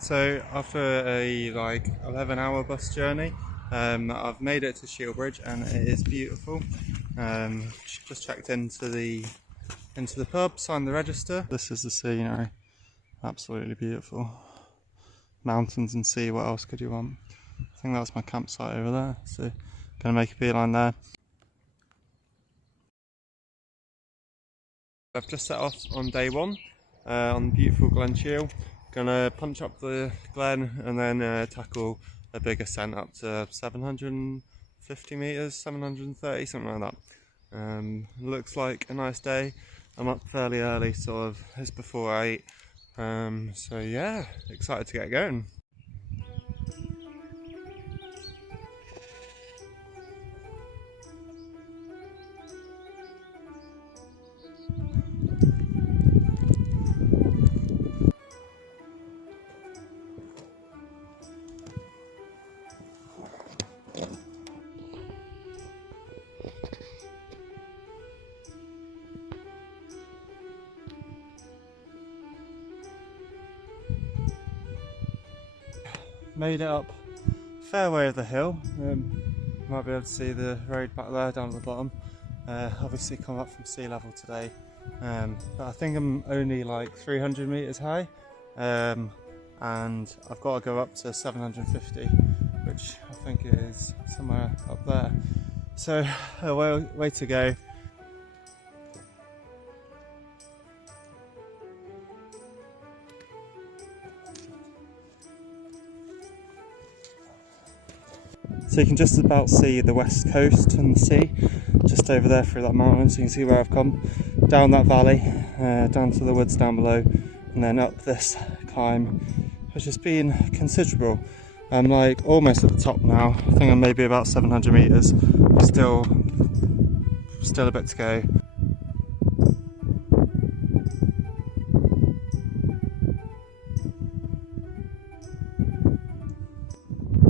So after a 11-hour bus journey, I've made it to Shiel Bridge and it is beautiful. Just checked into the pub, signed the register. This is the scenery, absolutely beautiful. Mountains and sea, what else could you want? I think that's my campsite over there, so gonna make a beeline there. I've just set off on day one on beautiful Glen Shiel. Gonna punch up the glen and then tackle a big ascent up to 750 metres, 730, something like that. Looks like a nice day. I'm up fairly early, sort of, it's before 8. So yeah, excited to get going. Made it up fair way of the hill. Might be able to see the road back there down at the bottom. Obviously come up from sea level today, but I think I'm only like 300 metres high, and I've got to go up to 750, which I think is somewhere up there. So a way to go. So you can just about see the west coast and the sea just over there through that mountain, so you can see where I've come down that valley, down to the woods down below, and then up this climb, which has been considerable. I'm like almost at the top now. I think I'm maybe about 700 metres, still a bit to go.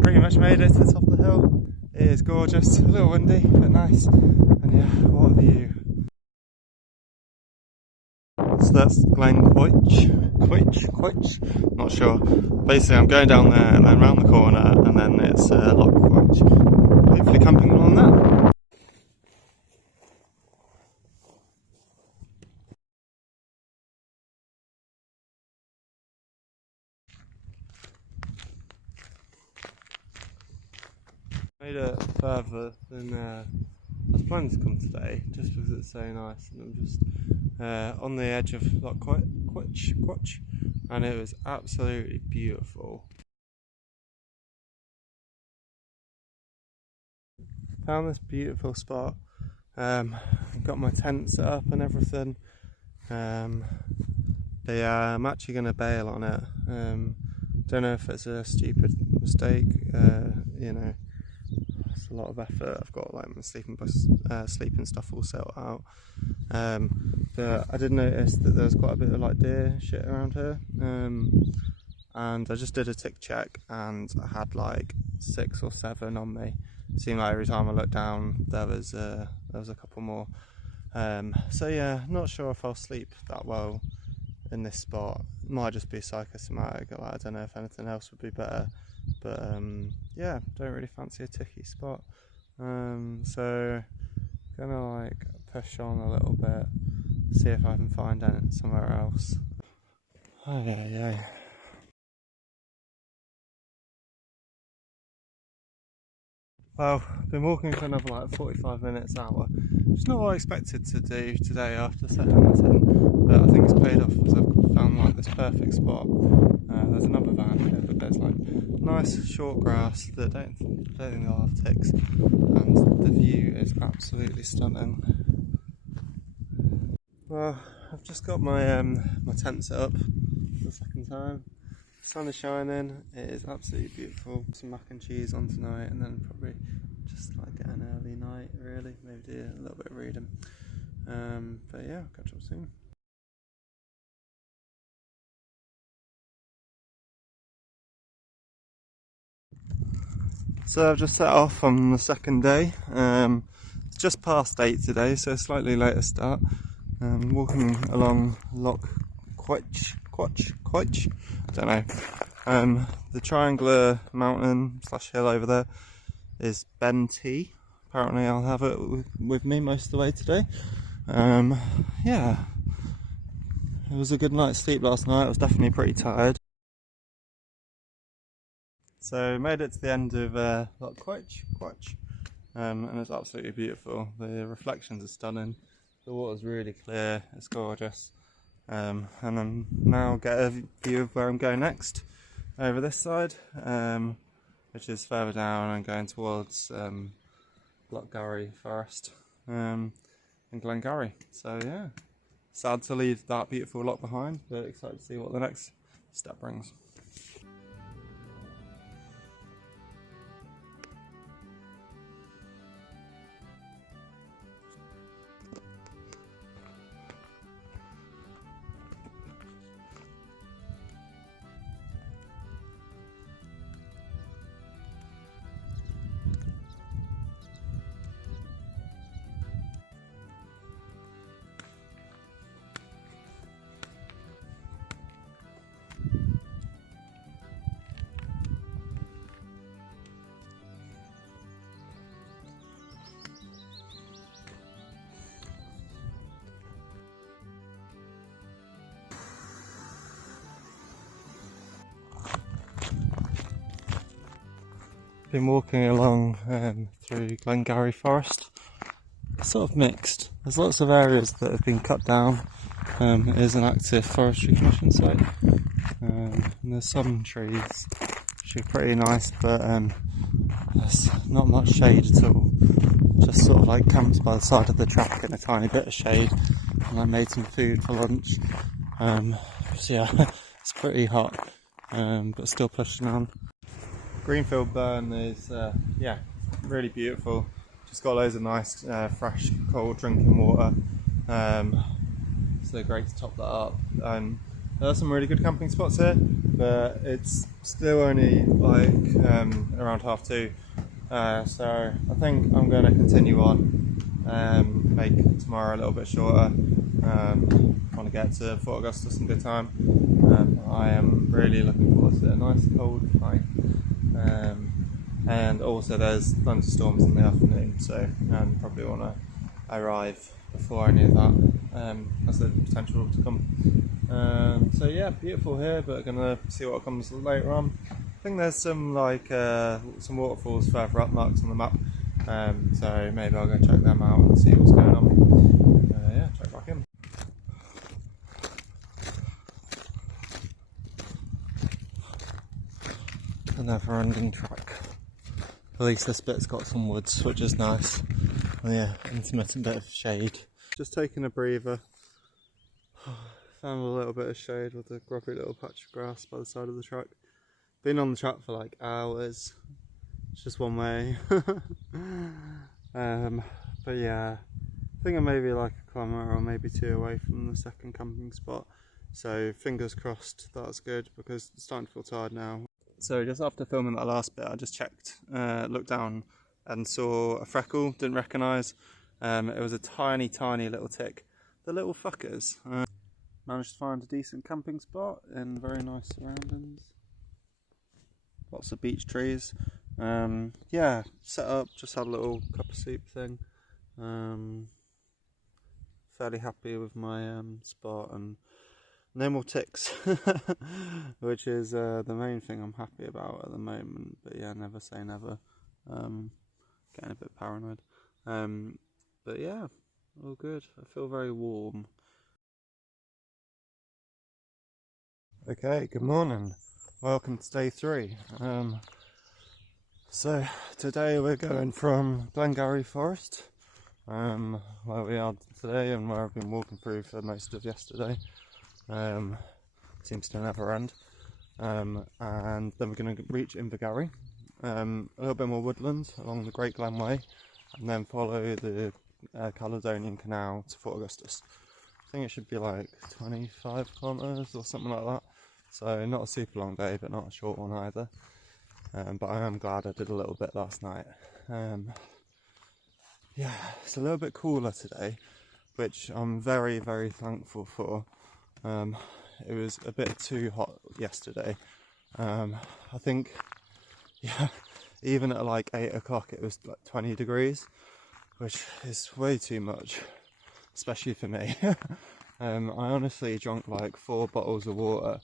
Pretty much made it to the top of the hill. It is gorgeous, a little windy but nice, and yeah, what a view. So that's Glen Quoich, not sure. Basically I'm going down there and then round the corner and then it's Loch Quoich. Hopefully camping along that. Made it further than I was planning to come today, just because it's so nice, and I'm just on the edge of Loch Quoich, and it was absolutely beautiful. Found this beautiful spot. I've got my tent set up and everything. I'm actually going to bail on it. Don't know if it's a stupid mistake, you know. A lot of effort. I've got like my sleeping stuff all set out. But I did notice that there's quite a bit of like deer shit around here. And I just did a tick check and I had like 6 or 7 on me. It seemed like every time I looked down there was a couple more. So yeah, not sure if I'll sleep that well in this spot. Might just be psychosomatic. Like, I don't know if anything else would be better. But yeah, don't really fancy a ticky spot, so gonna like push on a little bit, see if I can find it somewhere else. Oh yeah. Well, I've been walking for another like 45 minutes, hour. It's not what I expected to do today after setting the tent, but I think it's paid off because I've found like this perfect spot. There's another van here, but there's like nice short grass that don't think they'll have ticks, and the view is absolutely stunning. Well, I've just got my my tent set up for the second time. The sun is shining, it is absolutely beautiful. Some mac and cheese on tonight, and then probably just like get an early night really, maybe do a little bit of reading. But yeah, I'll catch up soon. So I've just set off on the second day. It's just past 8 today, so a slightly later start. Walking along Loch Quoich, Quoich, I don't know. The triangular mountain / hill over there is Ben T. Apparently I'll have it with me most of the way today. Yeah, it was a good night's sleep last night. I was definitely pretty tired. So made it to the end of Loch Quoich, and it's absolutely beautiful. The reflections are stunning. The water's really clear. It's gorgeous. And I'm now get a view of where I'm going next, over this side, which is further down and going towards Glen Garry Forest and Glen Garry. So yeah, sad to leave that beautiful loch behind, but excited to see what the next step brings. Been walking along through Glen Garry Forest. It's sort of mixed. There's lots of areas that have been cut down. It is an active forestry commission site. And there's some trees which are pretty nice, but there's not much shade at all. Just sort of like camped by the side of the track in a tiny bit of shade, and I made some food for lunch. So yeah, it's pretty hot, but still pushing on. Greenfield Burn is yeah, really beautiful. Just got loads of nice fresh cold drinking water, so great to top that up. There are some really good camping spots here, but it's still only like around 2:30, so I think I'm going to continue on, make tomorrow a little bit shorter. I want to get to Fort Augustus in good time. I am really looking forward to a nice cold night. And also there's thunderstorms in the afternoon, so probably want to arrive before any of that has the potential to come. So yeah, beautiful here, but gonna see what comes later on. I think there's some like some waterfalls further up marked on the map, so maybe I'll go check them out and see what's going on. Yeah, check back in. A never-ending track. At least this bit's got some woods, which is nice. Yeah, intermittent bit of shade. Just taking a breather. Found a little bit of shade with a grubby little patch of grass by the side of the track. Been on the track for like hours. It's just one way. But yeah, I think I'm maybe like a kilometre or maybe 2 away from the second camping spot. So fingers crossed that's good, because it's starting to feel tired now. So just after filming that last bit, I just checked, looked down and saw a freckle, didn't recognise. It was a tiny little tick. The little fuckers. Managed to find a decent camping spot in very nice surroundings. Lots of beech trees. Yeah, set up, just had a little cup of soup thing. Fairly happy with my spot, and no more ticks, which is the main thing I'm happy about at the moment. But yeah, never say never. Getting a bit paranoid. But yeah, all good. I feel very warm. Okay, good morning. Welcome to day 3. So today we're going from Glen Garry Forest, where we are today and where I've been walking through for most of yesterday. Seems to never end. And then we're going to reach Invergarry, a little bit more woodland along the Great Glen Way, and then follow the Caledonian Canal to Fort Augustus. I think it should be like 25 kilometres or something like that. So not a super long day, but not a short one either. But I am glad I did a little bit last night. Yeah, it's a little bit cooler today, which I'm very thankful for. it was a bit too hot yesterday. I think, yeah, even at like 8 o'clock it was like 20 degrees, which is way too much, especially for me. I honestly drank like 4 bottles of water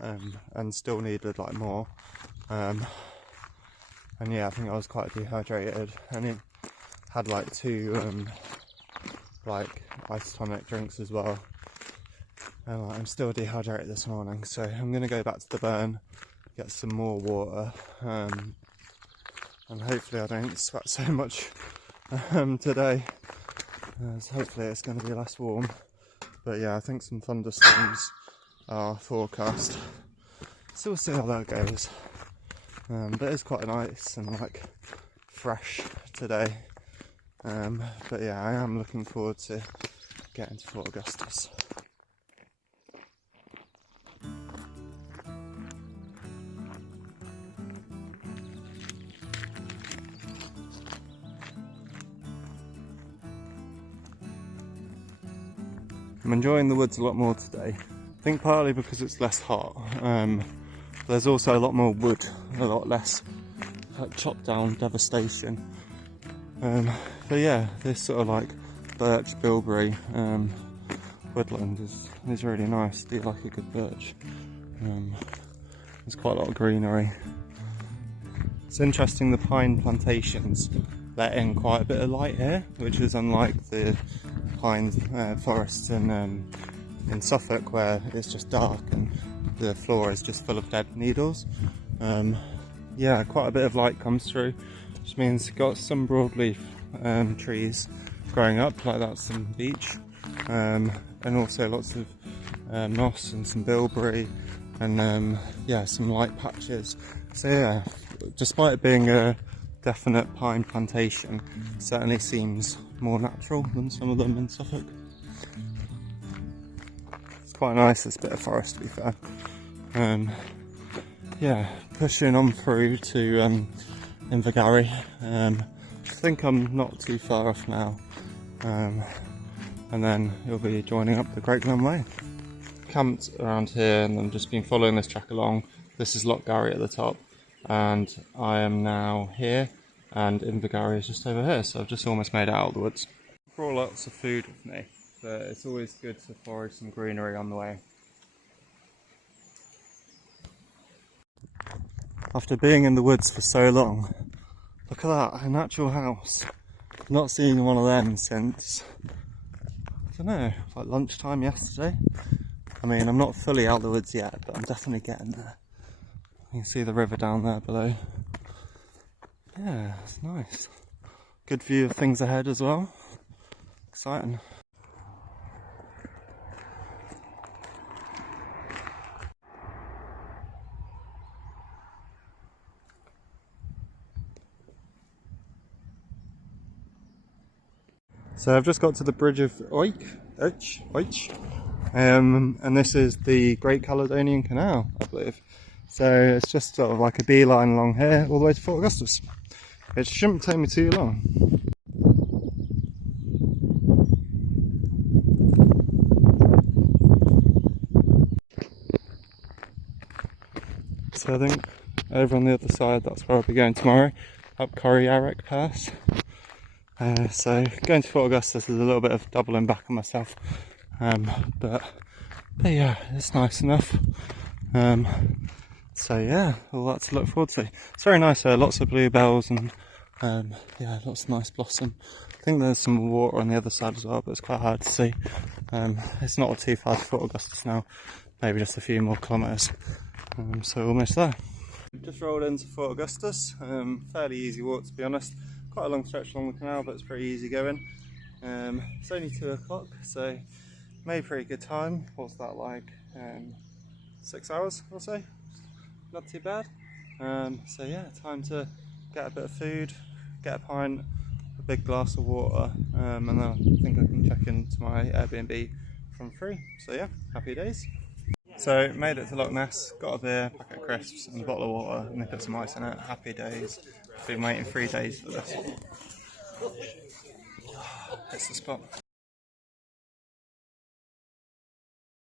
and still needed like more. And yeah, I think I was quite dehydrated, and it had like 2 like isotonic drinks as well. And I'm still dehydrated this morning, so I'm going to go back to the burn, get some more water, and hopefully I don't sweat so much today, as hopefully it's going to be less warm. But yeah, I think some thunderstorms are forecast, so we'll see how that goes. But it's quite nice and like fresh today. But yeah, I am looking forward to getting to Fort Augustus. I'm enjoying the woods a lot more today. I think partly because it's less hot. There's also a lot more wood, a lot less like chopped down devastation. But yeah, this sort of like birch bilberry woodland is really nice. I do like a good birch. There's quite a lot of greenery. It's interesting, the pine plantations let in quite a bit of light here, which is unlike the pine forests in Suffolk, where it's just dark and the floor is just full of dead needles. Yeah, quite a bit of light comes through, which means you've got some broadleaf trees growing up, like that's some beech, and also lots of moss and some bilberry, and yeah, some light patches. So yeah, despite it being a definite pine plantation, it certainly seems more natural than some of them in Suffolk. It's quite nice, this bit of forest, to be fair. Yeah, pushing on through to Invergarry. I think I'm not too far off now, and then you'll be joining up the Great Glen Way. Camped around here and I've just been following this track along. This is Loch Garry at the top, and I am now here, and Invergarry is just over here, so I've just almost made it out of the woods. I brought lots of food with me, but it's always good to forage some greenery on the way. After being in the woods for so long, look at that, a natural house. Not seen one of them since, I don't know, like lunchtime yesterday. I mean, I'm not fully out of the woods yet, but I'm definitely getting there. You can see the river down there below. Yeah, it's nice. Good view of things ahead as well. Exciting. So I've just got to the bridge of Quoich, and this is the Great Caledonian Canal, I believe. So it's just sort of like a beeline along here all the way to Fort Augustus. It shouldn't take me too long. So I think over on the other side, that's where I'll be going tomorrow, up Corryarrick Pass. So going to Fort Augustus is a little bit of doubling back on myself, but yeah, it's nice enough. So yeah, all that to look forward to. It's very nice here, lots of bluebells and yeah, lots of nice blossom. I think there's some water on the other side as well, but it's quite hard to see. It's not too far to Fort Augustus now, maybe just a few more kilometres, so almost there. Just rolled into Fort Augustus, fairly easy walk to be honest. Quite a long stretch along the canal, but it's pretty easy going. It's only 2 o'clock, so made pretty good time. What's that like? 6 hours or so? Not too bad. So yeah, time to get a bit of food, get a pint, a big glass of water, and then I think I can check into my Airbnb from free. So yeah, happy days. So made it to Loch Ness, got a beer, packet of crisps and a bottle of water, and they put some ice in it. Happy days. Been waiting 3 days for this. It's the spot.